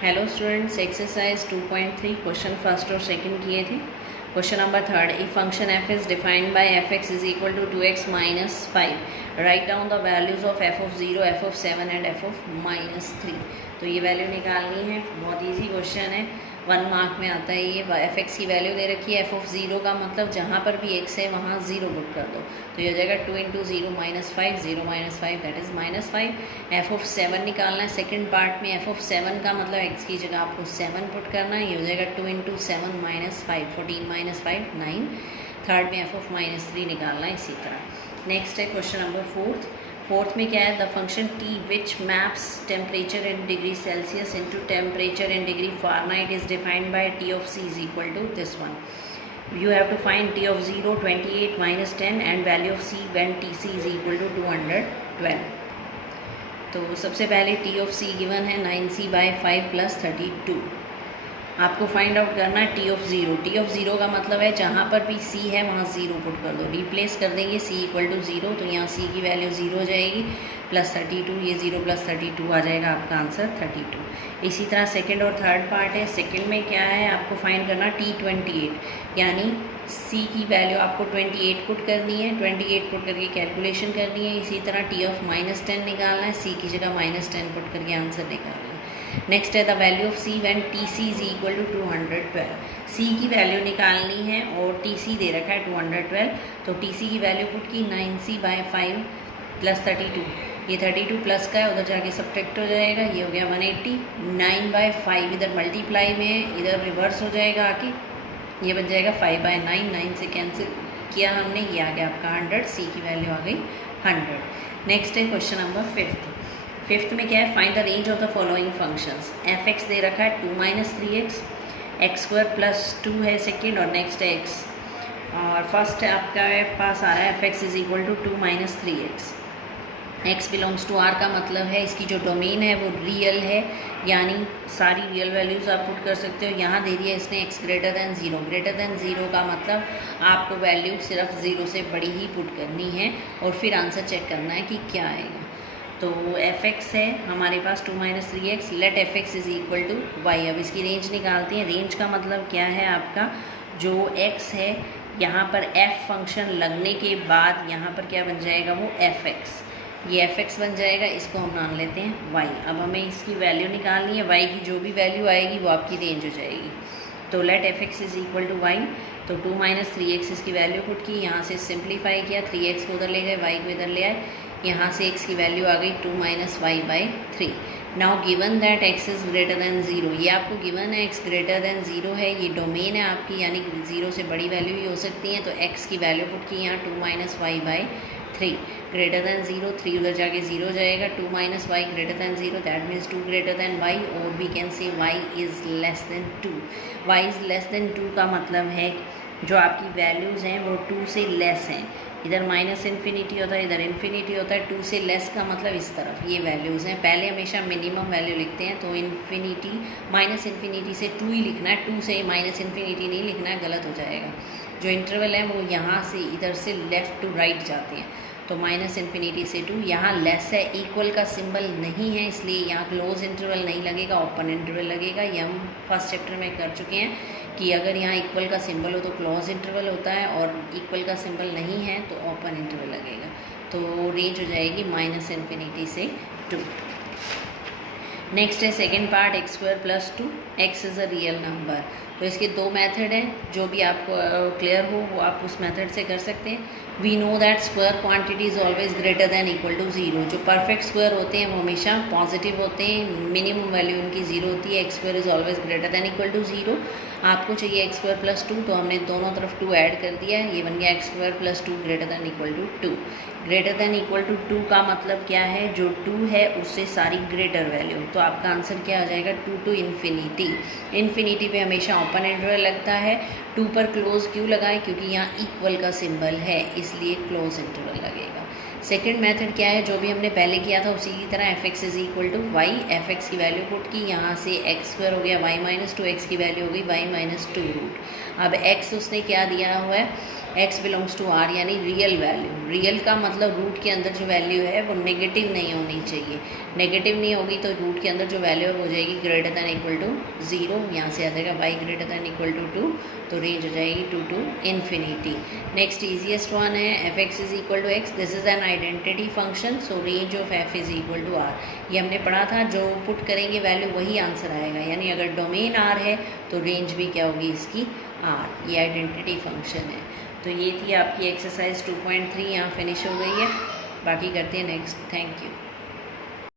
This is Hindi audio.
Hello students, exercise 2.3 question first और सेकंड किए थे। Question number third, if function f is defined by f x is equal to 2x minus 5, write down the values of f of 0, f of 7 and f of minus 3। तो ये वैल्यू निकालनी है, बहुत ईजी क्वेश्चन है, 1 मार्क में आता है। ये एफ एक्स की वैल्यू दे रखी है, एफ ऑफ 0 का मतलब जहाँ पर भी x है वहाँ 0 पुट कर दो, तो ये हो जाएगा 2 into 0 minus 5, 0 minus 5 that is minus 5। F of 7 निकालना है, सेकंड पार्ट में एफ ऑफ 7 का मतलब x की जगह आपको 7 पुट करना है, ये हो जाएगा 2 इंटू 7 माइनस 5, 14 माइनस 5 9। थर्ड में एफ ऑफ माइनस 3 निकालना है इसी तरह। नेक्स्ट है क्वेश्चन नंबर फोर्थ में क्या है, the function t which maps temperature in degree Celsius into temperature in degree Fahrenheit is defined by t of c is equal to this one. You have to find t of 0, 28 minus 10 and value of c when tc is equal to 212। तो सबसे पहले t of c गिवन है 9c by 5 plus 32। आपको फाइंड आउट करना है टी ऑफ 0। टी ऑफ 0 का मतलब है जहाँ पर भी c है वहाँ 0 पुट कर दो, रिप्लेस कर देंगे c इक्वल टू 0, तो यहाँ c की वैल्यू 0 हो जाएगी, प्लस 32, ये 0 प्लस 32 आ जाएगा आपका आंसर 32। इसी तरह सेकंड और थर्ड पार्ट है। सेकंड में क्या है, आपको फाइंड करना t 28, यानी c की वैल्यू आपको 28 पुट करनी है, 28 पुट करके कैलकुलेशन करनी है। इसी तरह t ऑफ माइनस 10 निकालना है, c की जगह माइनस 10 पुट करके आंसर निकालना है। नेक्स्ट है the value of c when tc is equal to 212। c की वैल्यू निकालनी है और tc दे रखा है 212, तो tc की वैल्यू पुट की 9c बाय 5 प्लस 32, ये 32 प्लस का है, उधर जाके सब्ट्रैक्ट हो जाएगा, ये हो गया 180। 9 बाय 5 इधर मल्टीप्लाई में है, इधर रिवर्स हो जाएगा आके, ये बन जाएगा 5 बाय 9, 9 से कैंसिल किया हमने, ये आ गया आपका 100, c की वैल्यू आ गई 100। नेक्स्ट है क्वेश्चन नंबर फिफ्थ में क्या है, find the range of the following functions. F x दे रखा है 2 minus 3x, x square plus 2 है सेकेंड, और नेक्स्ट है x, और फर्स्ट आपका पास आ रहा है f x is equal to 2 minus 3x। x belongs to r का मतलब है इसकी जो डोमेन है वो रियल है, यानी सारी रियल वैल्यूज़ आप पुट कर सकते हो। यहाँ दे दिया इसने x greater than 0, greater than 0 का मतलब आपको वैल्यू सिर्फ 0 से बड़ी ही पुट करनी है और फिर आंसर चेक करना है कि क्या आएगा। तो एफ एक्स है हमारे पास 2 minus 3x, let f x is equal to y. अब इसकी रेंज निकालते हैं। रेंज का मतलब क्या है, आपका जो x है यहाँ पर f फंक्शन लगने के बाद यहाँ पर क्या बन जाएगा, वो एफ एक्स, ये एफ एक्स बन जाएगा, इसको हम मान लेते हैं y। अब हमें इसकी वैल्यू निकालनी है, y की जो भी वैल्यू आएगी वो आपकी रेंज हो जाएगी। तो let f x is equal to y, तो 2 माइनस 3x इसकी वैल्यू पुट की, यहाँ से सिंप्लीफाई किया, 3x को उधर ले गए, y को इधर ले आए, यहाँ से x की वैल्यू आ गई 2 minus y by 3। Now given that x is greater than 0, ये आपको गिवन है x ग्रेटर दैन 0 है, ये डोमेन है आपकी, यानी 0 से बड़ी वैल्यू ही हो सकती है, तो x की वैल्यू पुट की यहाँ 2 minus y by 3, greater than 0, 3 उधर जाके 0 जाएगा, 2 minus y greater than 0, that means 2 greater than y, और we can say y is less than 2। y is less than 2 का मतलब है जो आपकी वैल्यूज़ हैं वो 2 से लेस हैं, इधर माइनस इन्फिनिटी होता है, इधर इन्फिनिटी होता है, 2 से लेस का मतलब इस तरफ ये वैल्यूज़ हैं। पहले हमेशा मिनिमम वैल्यू लिखते हैं, तो इन्फिनिटी माइनस इन्फिनिटी से 2 ही लिखना है, 2 से माइनस इन्फिनिटी नहीं लिखना है, गलत हो जाएगा। जो इंटरवल है वो यहाँ से इधर से लेफ़्ट टू राइट जाते हैं, तो माइनस इन्फिनिटी से 2, यहाँ लेस है, इक्वल का सिंबल नहीं है, इसलिए यहाँ क्लोज इंटरवल नहीं लगेगा, ओपन इंटरवल लगेगा। ये हम फर्स्ट चैप्टर में कर चुके हैं कि अगर यहाँ इक्वल का सिंबल हो तो क्लोज इंटरवल होता है, और इक्वल का सिंबल नहीं है तो ओपन इंटरवल लगेगा। तो रेंज हो जाएगी माइनस इन्फिनिटी से 2। नेक्स्ट है second part, x square plus 2, x is a real number. तो इसके 2 मेथड हैं, जो भी आपको क्लियर हो वो आप उस मेथड से कर सकते हैं। We know that square quantity is always greater than equal to 0, जो परफेक्ट स्क्वायर होते हैं वो हमेशा पॉजिटिव होते हैं, मिनिमम वैल्यू उनकी 0 होती है। X square is always greater than equal to 0। आपको चाहिए एक्स स्क्वायर प्लस 2, तो हमने दोनों तरफ 2 ऐड कर दिया है, ये बन गया x square plus 2 greater than equal to 2। Greater than equal to 2 का मतलब क्या है, जो 2 है उससे सारी ग्रेटर वैल्यू, तो आपका आंसर क्या आ जाएगा, 2 टू इन्फिनिटी। इन्फिनिटी पे हमेशा ओपन इंटरवल लगता है, 2 पर क्लोज क्यों लगाएं, क्योंकि यहाँ इक्वल का सिंबल है, इसलिए क्लोज इंटरवल लगेगा। सेकंड मेथड क्या है, जो भी हमने पहले किया था उसी की तरह f x is equal to y, f x की वैल्यू पुट की, यहाँ से एक्स स्क्वायर हो गया वाई माइनस टू, एक्स की वैल्यू हो गई वाई माइनस टू रूट। अब एक्स उसने क्या दिया हुआ है, x बिलोंग्स टू r यानी रियल वैल्यू। रियल का मतलब रूट के अंदर जो वैल्यू है वो नेगेटिव नहीं होनी चाहिए, नेगेटिव नहीं होगी तो रूट के अंदर जो वैल्यू है वो हो जाएगी ग्रेटर दैन इक्वल टू 0, यहाँ से आ जाएगा y greater than equal to 2, तो रेंज हो जाएगी 2 to infinity. Next easiest one है f x is equal to x, this is an identity function, so range of f is equal to r। ये हमने पढ़ा था, जो पुट करेंगे वैल्यू वही आंसर आएगा, यानी अगर डोमेन r है तो रेंज भी क्या होगी इसकी r, ये आइडेंटिटी फंक्शन है। तो ये थी आपकी एक्सरसाइज 2.3 यहाँ फिनिश हो गई है, बाकी करते हैं नेक्स्ट। Thank you.